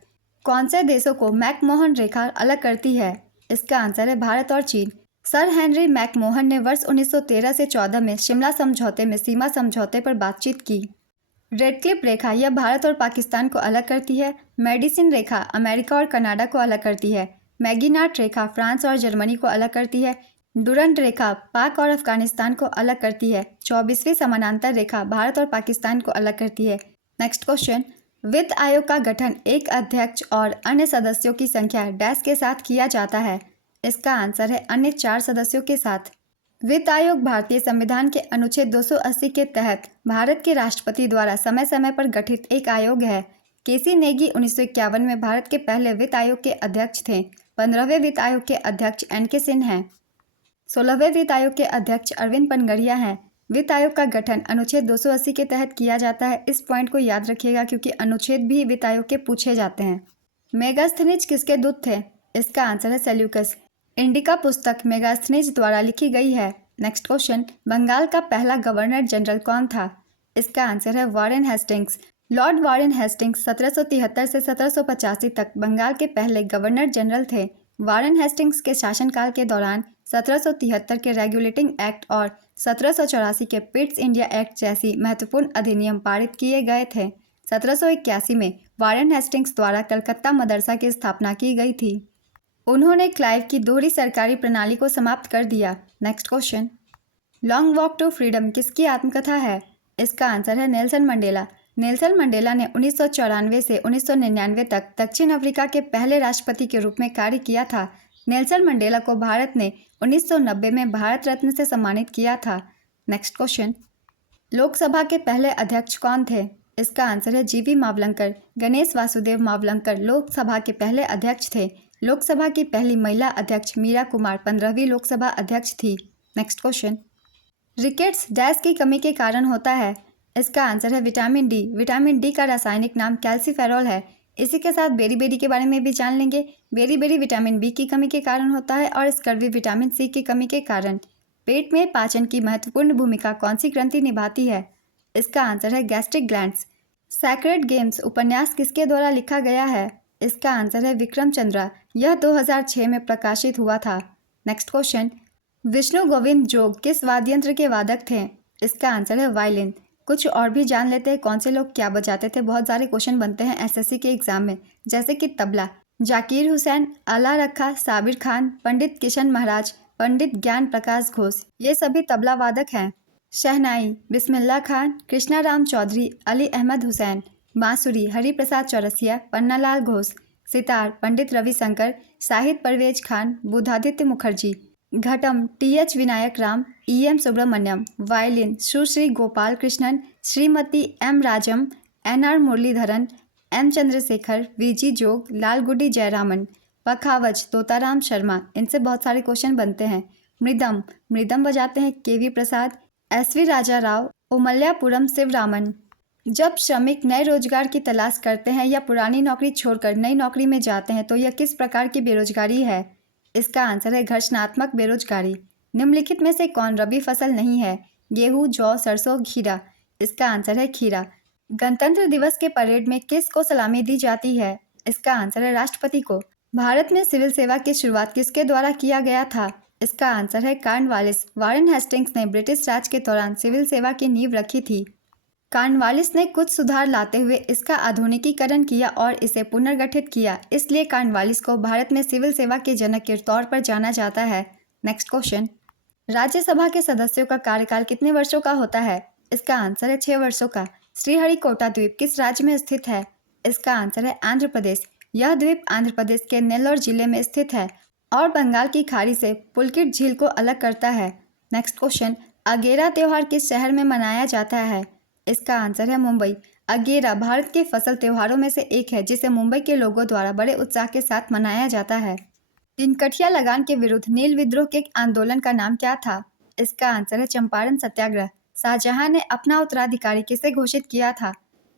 कौन से देशों को मैकमोहन रेखा अलग करती है? इसका आंसर है भारत और चीन। सर हेनरी मैकमोहन ने वर्ष 1913 से 14 में शिमला समझौते में सीमा समझौते पर बातचीत की। रेड क्लिफ रेखा यह भारत और पाकिस्तान को अलग करती है। मेडिसिन रेखा अमेरिका और कनाडा को अलग करती है। मैगीनाट रेखा फ्रांस और जर्मनी को अलग करती है। डुरंट रेखा पाक और अफगानिस्तान को अलग करती है। 24वीं समानांतर रेखा भारत और पाकिस्तान को अलग करती है। नेक्स्ट क्वेश्चन, वित्त आयोग का गठन एक अध्यक्ष और अन्य सदस्यों की संख्या डैश के साथ किया जाता है? इसका आंसर है अन्य 4 सदस्यों के साथ। वित्त आयोग भारतीय संविधान के अनुच्छेद 280 के तहत भारत के राष्ट्रपति द्वारा समय समय पर गठित एक आयोग है। केसी नेगी 1951 में भारत के पहले वित्त आयोग के अध्यक्ष थे। 15वें वित्त आयोग के अध्यक्ष एन.के. सिंह हैं। 16वें वित्त आयोग के अध्यक्ष अरविंद पनगड़िया हैं। वित्त आयोग का गठन अनुच्छेद 280 के तहत किया जाता है। इस पॉइंट को याद रखिएगा क्योंकि अनुच्छेद भी वित्त आयोग के पूछे जाते हैं। मेगास्थनीज किसके दूत थे? इसका आंसर है सेल्यूकस। इंडिका पुस्तक मेगास्थनीज द्वारा लिखी गई है। नेक्स्ट क्वेश्चन, बंगाल का पहला गवर्नर जनरल कौन था? इसका आंसर है Warren Hastings. Lord Warren Hastings 1773 से 1785 तक बंगाल के पहले गवर्नर जनरल थे। वॉरेन हेस्टिंग्स के शासनकाल के दौरान 1773 के रेगुलेटिंग एक्ट और 1784 के पिट्स इंडिया एक्ट जैसी महत्वपूर्ण अधिनियम पारित किए गए थे। 1781 में वॉरेन हेस्टिंग्स द्वारा कलकत्ता मदरसा की स्थापना की गई थी। उन्होंने क्लाइव की दोहरी सरकारी प्रणाली को समाप्त कर दिया। Next question, long walk to freedom किसकी आत्मकथा है? इसका आंसर है नेल्सन मंडेला। नेल्सन मंडेला ने 1994 से 1999 तक दक्षिण अफ्रीका के पहले राष्ट्रपति के रूप में कार्य किया था। नेल्सन मंडेला को भारत ने 1990 में भारत रत्न से सम्मानित किया था। नेक्स्ट क्वेश्चन, लोकसभा के पहले अध्यक्ष कौन थे? इसका आंसर है जीवी मावलंकर। गणेश वासुदेव मावलंकर लोकसभा के पहले अध्यक्ष थे। लोकसभा की पहली महिला अध्यक्ष मीरा कुमार 15वीं लोकसभा अध्यक्ष थी। नेक्स्ट क्वेश्चन, रिकेट्स डैश की कमी के कारण होता है? इसका आंसर है विटामिन डी। विटामिन डी का रासायनिक नाम कैल्सीफेरॉल है। इसी के साथ बेरी के बारे में भी जान लेंगे। बेरी विटामिन बी की कमी के कारण होता है और स्कर्वी विटामिन सी की कमी के कारण। पेट में पाचन की महत्वपूर्ण भूमिका कौन सी ग्रंथि निभाती है? इसका आंसर है गैस्ट्रिक ग्लैंड्स। सैक्रेड गेम्स उपन्यास किसके द्वारा लिखा गया है? इसका आंसर है विक्रम चंद्रा। यह 2006 में प्रकाशित हुआ था। नेक्स्ट क्वेश्चन, विष्णु गोविंद जोग किस वाद्ययंत्र के वादक थे? इसका आंसर है वायलिन। कुछ और भी जान लेते हैं कौन से लोग क्या बजाते थे। बहुत सारे क्वेश्चन बनते हैं एसएससी के एग्जाम में, जैसे कि तबला जाकिर हुसैन, आला रखा, साबिर खान, पंडित किशन महाराज, पंडित ज्ञान प्रकाश घोष, ये सभी तबला वादक हैं। शहनाई Bismillah Khan, Krishna Ram Chaudhary, Ali Ahmad Hussain. Bansuri Hariprasad Chaurasia, Pannalal Ghosh. Sitar Pandit Ravishankar, Shahid Parvez Khan, Budhaditya Mukherjee. Ghatam T H. Vinayak Ram, E M. Subramaniam. Violin Sushri Gopal Krishnan, Shrimati M. Rajam, N R. Muralidharan, M. Chandrasekhar, V G. Jog, Lalgudi Jayaraman. पखावज तोताराम शर्मा। इनसे बहुत सारे क्वेश्चन बनते हैं। मृदम बजाते हैं के.वी. प्रसाद, एस.वी. राजा राव, उमल्यापुरम शिवरामन। जब श्रमिक नए रोजगार की तलाश करते हैं या पुरानी नौकरी छोड़कर नई नौकरी में जाते हैं तो यह किस प्रकार की बेरोजगारी है? इसका आंसर है घर्षणात्मक बेरोजगारी। निम्नलिखित में से कौन रबी फसल नहीं है? गेहूं, जौ, सरसों, खीरा। इसका आंसर है खीरा। गणतंत्र दिवस के परेड में किस को सलामी दी जाती है? इसका आंसर है राष्ट्रपति को। भारत में सिविल सेवा की शुरुआत किसके द्वारा किया गया था? इसका आंसर है कॉर्नवालिस। वॉरेन हेस्टिंग्स ने ब्रिटिश राज के दौरान सिविल सेवा की नींव रखी थी। कॉर्नवालिस ने कुछ सुधार लाते हुए इसका आधुनिकीकरण किया और इसे पुनर्गठित किया, इसलिए कॉर्नवालिस को भारत में सिविल सेवा के जनक के तौर पर जाना जाता है। नेक्स्ट क्वेश्चन, राज्यसभा के सदस्यों का कार्यकाल कितने वर्षों का होता है? इसका आंसर है 6 वर्षों का। श्रीहरिकोटा द्वीप किस राज्य में स्थित है? इसका आंसर है आंध्र प्रदेश। यह द्वीप आंध्र प्रदेश के नेल्लोर जिले में स्थित है और बंगाल की खाड़ी से पुलकित झील को अलग करता है। नेक्स्ट क्वेश्चन, अगेरा त्योहार किस शहर में मनाया जाता है? इसका आंसर है मुंबई। अगेरा भारत के फसल त्योहारों में से एक है जिसे मुंबई के लोगों द्वारा बड़े उत्साह के साथ मनाया जाता है। तिनकठिया लगान के विरुद्ध नील विद्रोह के आंदोलन का नाम क्या था? इसका आंसर है चंपारण सत्याग्रह। शाहजहां ने अपना उत्तराधिकारी किसे घोषित किया था?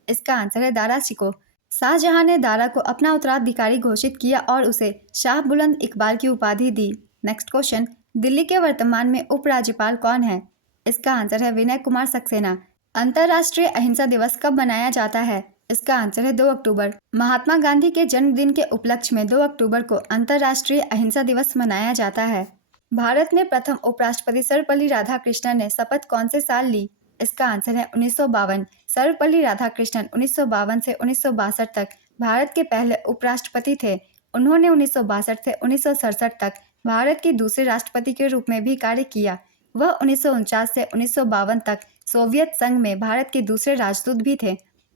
इसका आंसर है दारा शिकोह। शाहजहां ने दारा को अपना उत्तराधिकारी घोषित किया और उसे शाह बुलंद इकबाल की उपाधि दी। नेक्स्ट क्वेश्चन, दिल्ली के वर्तमान में उपराज्यपाल कौन है? इसका आंसर है विनय कुमार सक्सेना। अंतर्राष्ट्रीय अहिंसा दिवस कब मनाया जाता है? इसका आंसर है 2 अक्टूबर। महात्मा गांधी के जन्मदिन के उपलक्ष्य में 2 अक्टूबर को अंतर्राष्ट्रीय अहिंसा दिवस मनाया जाता है। भारत में प्रथम उपराष्ट्रपति सर्वपल्ली राधाकृष्णन ने शपथ कौन से साल ली? इसका आंसर है 1952। सर्वपल्ली राधाकृष्णन 1952 से 1962 तक भारत के पहले उपराष्ट्रपति थे। उन्होंने 1962 से 1967 तक भारत के दूसरे राष्ट्रपति के रूप में भी कार्य किया। वह 1949 से 1952 तक सोवियत संघ में भारत के दूसरे राजदूत भी थे।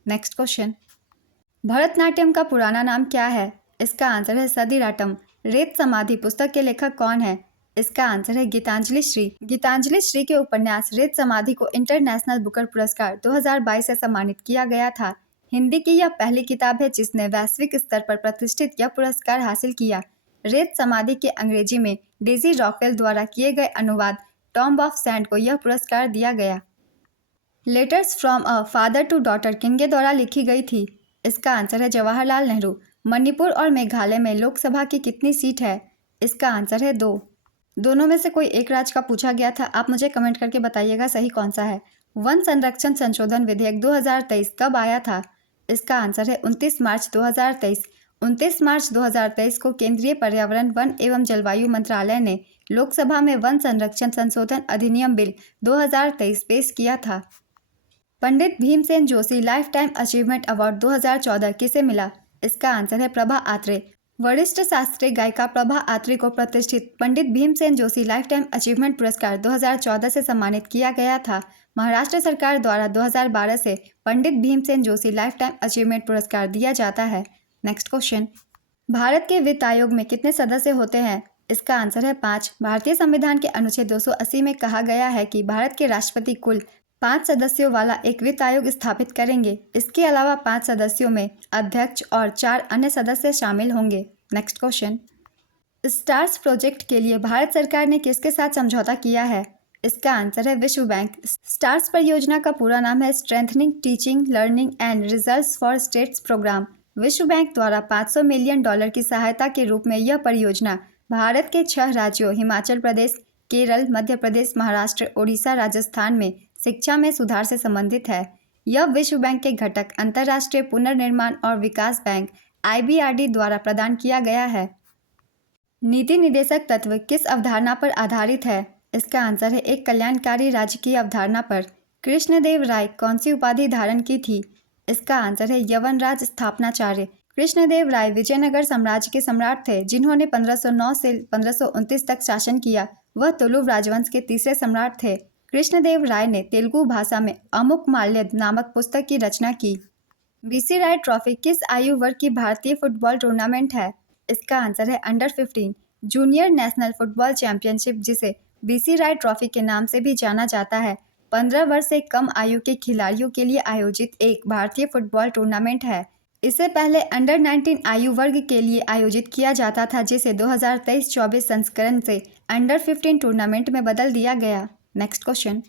नेक्स्ट क्वेश्चन, भरतनाट्यम का पुराना नाम क्या है? इसका आंसर है सदिराटम। रेत समाधि पुस्तक के लेखक कौन है? इसका आंसर है गीतांजलि श्री। गीतांजलि श्री के उपन्यास रेत समाधि को इंटरनेशनल बुकर पुरस्कार 2022 से सम्मानित किया गया था। हिंदी की यह पहली किताब है जिसने वैश्विक स्तर पर प्रतिष्ठित यह पुरस्कार हासिल किया। रेत समाधि के अंग्रेजी में डेजी रॉकवेल द्वारा किए गए अनुवाद टॉम्ब ऑफ सैंड को यह पुरस्कार दिया गया। Letters from a father to daughter किनके द्वारा लिखी गई थी? इसका आंसर है जवाहरलाल नेहरू। मणिपुर और मेघालय में लोकसभा की कितनी सीट है? इसका आंसर है 2। दोनों में से कोई एक राज्य का पूछा गया था, आप मुझे कमेंट करके बताइएगा सही कौन सा है। वन संरक्षण संशोधन विधेयक 2023 कब आया था? इसका आंसर है 29 मार्च 2023। 29 मार्च 2023 को केंद्रीय पर्यावरण, वन एवं जलवायु मंत्रालय ने लोकसभा में वन संरक्षण संशोधन अधिनियम बिल 2023 पेश किया था। Pandit Bhimsen Joshi life time achievement award 2014 किसे मिला? इसका आंसर है प्रभा आत्रे। वरिष्ठ शास्त्रीय गायिका प्रभा आत्रे को प्रतिष्ठित Pandit Bhimsen Joshi life time achievement पुरस्कार 2014 से सम्मानित किया गया था। महाराष्ट्र सरकार द्वारा 2012 से Pandit Bhimsen Joshi life time achievement पुरस्कार दिया जाता है। नेक्स्ट क्वेश्चन, भारत के वित्त आयोग में कितने सदस्य होते हैं? इसका आंसर है 5। भारतीय संविधान के अनुच्छेद 280 में कहा गया है कि भारत के राष्ट्रपति कुल 5 सदस्यों वाला एक वित्त आयोग स्थापित करेंगे। इसके अलावा 5 सदस्यों में अध्यक्ष और 4 अन्य सदस्य शामिल होंगे। नेक्स्ट क्वेश्चन, स्टार्स प्रोजेक्ट के लिए भारत सरकार ने किसके साथ समझौता किया है? इसका आंसर है विश्व बैंक। स्टार्स परियोजना का पूरा नाम है strengthening teaching learning and results for states programme. विश्व बैंक द्वारा $500 मिलियन की सहायता के रूप में यह परियोजना भारत के 6 राज्यों हिमाचल प्रदेश, केरल, मध्य प्रदेश, महाराष्ट्र, ओडिशा, राजस्थान में शिक्षा में सुधार से संबंधित है। यह विश्व बैंक के घटक अंतर्राष्ट्रीय पुनर्निर्माण और विकास बैंक IBRD द्वारा प्रदान किया गया है। नीति निदेशक तत्व किस अवधारणा पर आधारित है? इसका आंसर है एक कल्याणकारी राज्य की अवधारणा पर। कृष्णदेव राय कौन सी उपाधि धारण की थी? इसका आंसर है यवनराज स्थापनाचार्य। कृष्णदेव राय विजयनगर साम्राज्य के सम्राट थे जिन्होंने 1509 से 1529 तक शासन किया। वह तुलुव राजवंश के तीसरे सम्राट थे। कृष्णदेव राय ने तेलुगु भाषा में अमुक माल्यद नामक पुस्तक की रचना की। BC राय ट्रॉफी किस आयु वर्ग की भारतीय फुटबॉल टूर्नामेंट है? इसका आंसर है under 15। Junior national football championship, जिसे BC राय ट्रॉफी के नाम से भी जाना जाता है, 15 वर्ष से कम आयु के खिलाड़ियों के लिए आयोजित एक भारतीय फुटबॉल टूर्नामेंट है। इससे पहले अंडर 19 आयु वर्ग के लिए आयोजित किया जाता था, जिसे 2023-24 संस्करण से अंडर 15 टूर्नामेंट में बदल दिया गया। नेक्स्ट क्वेश्चन,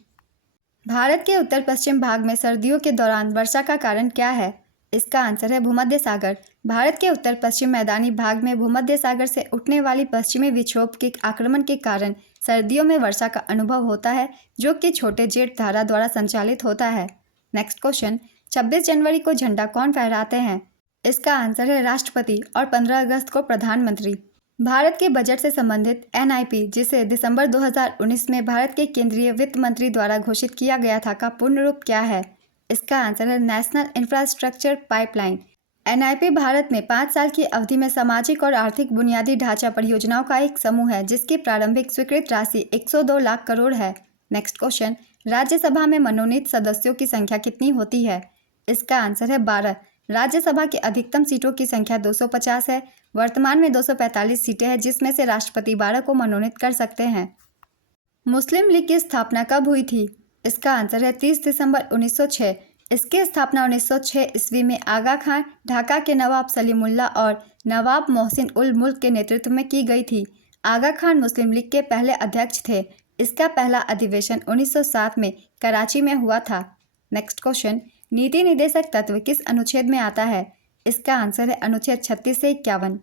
भारत के उत्तर पश्चिम भाग में सर्दियों के दौरान वर्षा का कारण क्या है? इसका आंसर है भूमध्य सागर। भारत के उत्तर पश्चिम मैदानी भाग में भूमध्य सागर से उठने वाली पश्चिमी विक्षोभ के आक्रमण के कारण सर्दियों में वर्षा का अनुभव होता है, जो कि छोटे जेट धारा द्वारा संचालित होता है। नेक्स्ट क्वेश्चन, 26 जनवरी को झंडा कौन फहराते हैं? इसका आंसर है राष्ट्रपति और 15 अगस्त को प्रधानमंत्री। भारत के बजट से संबंधित NIP, जिसे दिसंबर 2019 में भारत के केंद्रीय वित्त मंत्री द्वारा घोषित किया गया था, का पूर्ण रूप क्या है? इसका आंसर है national infrastructure pipeline. NIP Bharat में 5 साल की अवधि में सामाजिक और आर्थिक बुनियादी ढांचा परियोजनाओं का एक समूह है जिसकी प्रारंभिक स्वीकृत राशि 102 लाख करोड़ है। नेक्स्ट क्वेश्चन, राज्यसभा में मनोनीत सदस्यों की संख्या कितनी होती है? इसका आंसर है 12। राज्यसभा की अधिकतम सीटों की संख्या 250 है। वर्तमान में 245 सीटें हैं जिसमें से राष्ट्रपति 12 को मनोनीत कर सकते हैं। मुस्लिम लीग की स्थापना कब हुई थी? इसका आंसर है 30 दिसंबर 1906। इसकी स्थापना 1906 ईस्वी में आगा खान, ढाका के नवाब सलीमुल्लाह और नवाब मोहसिन उल मुल्क के नेतृत्व में की गई थी। आगा खान मुस्लिम लीग के पहले अध्यक्ष थे। इसका पहला अधिवेशन 1907 में कराची में हुआ था। नेक्स्ट क्वेश्चन, नीति निदेशक तत्व किस अनुच्छेद में आता है? इसका आंसर है अनुच्छेद 36 से 51।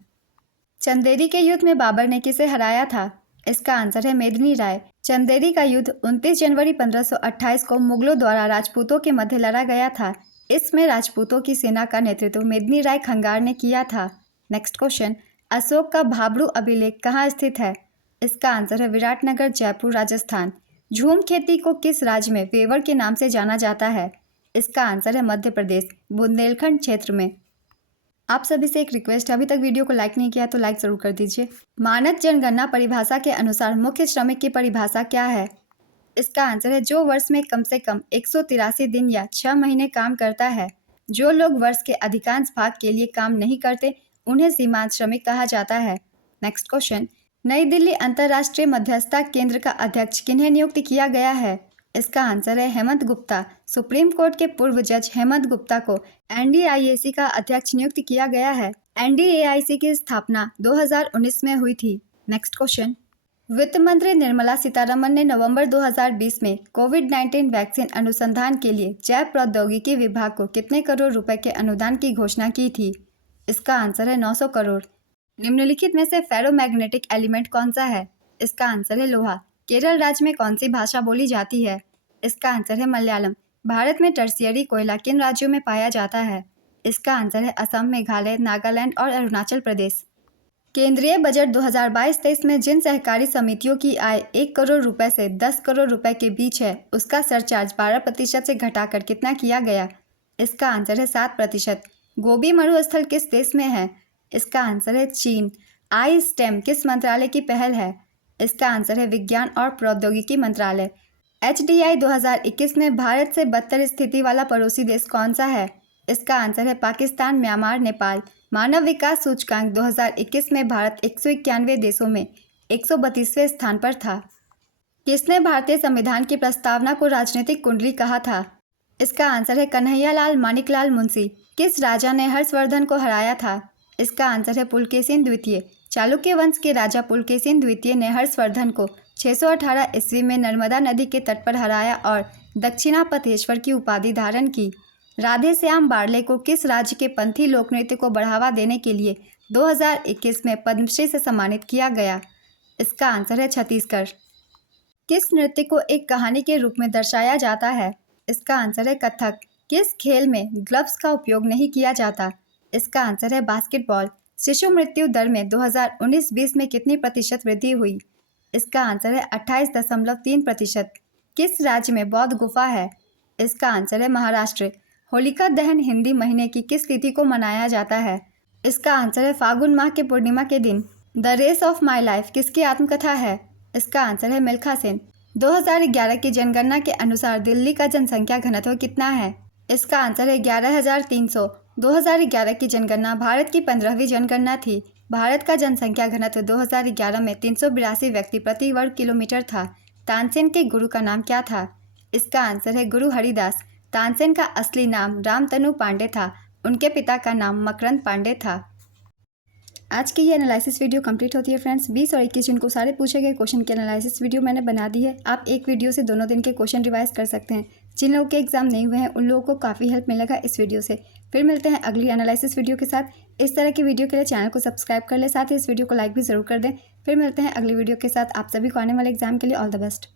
चंदेरी के युद्ध में बाबर ने किसे हराया था? इसका आंसर है मेदिनी राय। चंदेरी का युद्ध 29 जनवरी 1528 को मुगलों द्वारा राजपूतों के मध्य लड़ा गया था। इसमें राजपूतों की सेना का नेतृत्व मेदिनी राय खंगार ने किया था। नेक्स्ट क्वेश्चन, अशोक का भाबरू अभिलेख कहाँ स्थित है? इसका आंसर है विराटनगर, जयपुर, राजस्थान। झूम खेती को किस राज्य में वेवर के नाम से जाना जाता है? इसका आंसर है मध्य प्रदेश, बुंदेलखंड क्षेत्र में। आप सभी से एक रिक्वेस्ट है, अभी तक वीडियो को लाइक नहीं किया तो लाइक जरूर कर दीजिए। मानक जनगणना परिभाषा के अनुसार मुख्य श्रमिक की परिभाषा क्या है? इसका आंसर है जो वर्ष में कम से कम 183 दिन या 6 महीने काम करता है। जो लोग वर्ष के अधिकांश भाग के लिए काम नहीं करते उन्हें सीमांत श्रमिक कहा जाता है। नेक्स्ट क्वेश्चन, नई दिल्ली अंतर्राष्ट्रीय मध्यस्थता केंद्र का अध्यक्ष किन्हें नियुक्त किया गया है? इसका आंसर है हेमंत गुप्ता। सुप्रीम कोर्ट के पूर्व जज हेमंत गुप्ता को NDIAC का अध्यक्ष नियुक्त किया गया है। NDIAC की स्थापना 2019 में हुई थी। नेक्स्ट क्वेश्चन, वित्त मंत्री निर्मला सीतारमण ने नवंबर 2020 में कोविड-19 वैक्सीन अनुसंधान के लिए जैव प्रौद्योगिकी विभाग को कितने करोड़ रुपए के अनुदान की घोषणा की थी? इसका आंसर है 900 करोड़। निम्नलिखित में से फेरोमैग्नेटिक एलिमेंट कौन सा है? इसका आंसर है लोहा। केरल राज्य में कौन सी भाषा बोली जाती है? इसका आंसर है मलयालम। भारत में टर्शियरी कोयला किन राज्यों में पाया जाता है? इसका आंसर है असम, मेघालय, नागालैंड और अरुणाचल प्रदेश। केंद्रीय बजट 2022-23 में जिन सहकारी समितियों की आय 1 करोड़ रुपए से 10 करोड़ रुपए के बीच है उसका सरचार्ज 12% से घटाकर कितना किया गया? इसका आंसर है 7%। गोबी मरुस्थल किस देश में है? इसका आंसर है चीन। iSTEM किस मंत्रालय की पहल है? इसका आंसर है विज्ञान और प्रौद्योगिकी मंत्रालय। HDI 2021 में भारत से बदतर स्थिति वाला पड़ोसी देश कौन सा है? इसका आंसर है पाकिस्तान, म्यांमार, नेपाल। मानव विकास सूचकांक 2021 में भारत 191 देशों में 132वें स्थान पर था। किसने भारतीय संविधान की प्रस्तावना को राजनीतिक कुंडली कहा था? इसका आंसर है कन्हैयालाल मानिकलाल मुंशी। किस राजा ने हर्षवर्धन को हराया था? इसका आंसर है पुलकेशिन द्वितीय। चालुक्य वंश के राजा पुलकेशिन द्वितीय ने हर्षवर्धन को 618 ईस्वी में नर्मदा नदी के तट पर हराया और दक्षिणापथेश्वर की उपाधि धारण की। राधे श्याम बार्ले को किस राज्य के पंथी लोक नृत्य को बढ़ावा देने के लिए 2021 में पद्मश्री से सम्मानित किया गया? इसका आंसर है छत्तीसगढ़। किस नृत्य को एक कहानी के रूप में दर्शाया जाता है? इसका आंसर है कथक। किस खेल में ग्लव्स का उपयोग नहीं किया जाता? इसका आंसर है बास्केटबॉल। शिशु मृत्यु दर में 2019-20 में कितनी प्रतिशत वृद्धि हुई? इसका आंसर है 28.3%। किस राज्य में बौद्ध गुफा है? इसका आंसर है महाराष्ट्र। होलिका दहन हिंदी महीने की किस तिथि को मनाया जाता है? इसका आंसर है फागुन माह के पूर्णिमा के दिन। The race of my life किसकी आत्मकथा है? इसका आंसर है मिल्खा सेन। 2011 की जनगणना के अनुसार दिल्ली का जनसंख्या घनत्व कितना है? इसका आंसर है 11,300। 2011 की जनगणना भारत की 15वीं जनगणना थी। भारत का जनसंख्या घनत्व 2011 में 382 व्यक्ति प्रति वर्ग किलोमीटर था। तानसेन के गुरु का नाम क्या था? इसका आंसर है गुरु हरिदास। तानसेन का असली नाम रामतनु पांडे था। उनके पिता का नाम मकरंद पांडे था। आज की ये एनालिसिस वीडियो कंप्लीट होती है फ्रेंड्स। 20 और 21 जून को सारे पूछे गए क्वेश्चन की एनालिसिस वीडियो मैंने बना दी है। आप एक वीडियो से दोनों दिन के क्वेश्चन रिवाइज कर सकते हैं। जिन लोगों के एग्जाम नहीं हुए हैं उन लोगों को काफ़ी हेल्प मिलेगा इस वीडियो से। फिर मिलते हैं अगली एनालिसिस वीडियो के साथ। इस तरह की वीडियो के लिए चैनल को सब्सक्राइब कर ले, साथ ही इस वीडियो को लाइक भी ज़रूर कर दें। फिर मिलते हैं अगली वीडियो के साथ। आप सभी को आने वाले एग्जाम के लिए ऑल द बेस्ट।